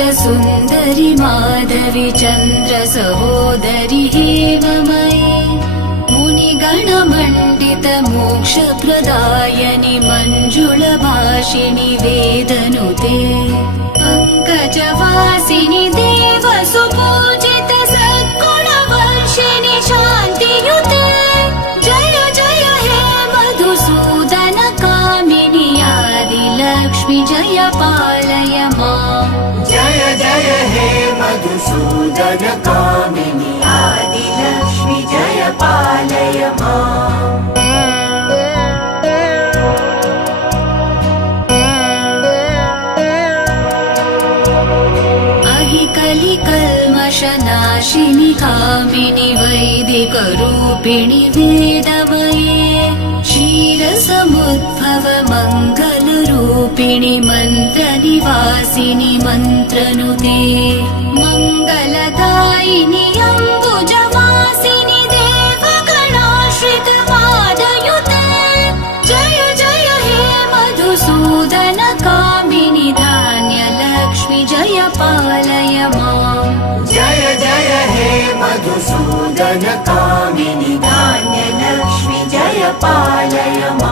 सुन्दरि माधवी चन्द्र सहोदरि हेममयी मुनिगणमण्डित मोक्षप्रदायनि मञ्जुलभाषिणि वेदनुते पङ्कजवासिनि देवसुपूजित सद्गुणवर्षिणि शान्तियुते जय जय हे मधुसूदन कामिनि आदिलक्ष्मि जय पालय माम् जय जय हे मधुसूदन कामिनि आदिलक्ष्मि जय पालय माम् कलिकल्मषनाशिनि कामिनि वैदिकरूपिणि वेदमये क्षीरसमुद्भव मङ्गलरूपिणि मन्त्रनिवासिनि मन्त्रनुते मङ्गलदायिनि अम्बुजवासिनि देवगणाश्रित पादयुते जय जय हे मधुसूदन कामिनि धान्यलक्ष्मि जय पालय माम् जय जय हे मधुसूदन कामिनि धान्यलक्ष्मि जय पालय माम्।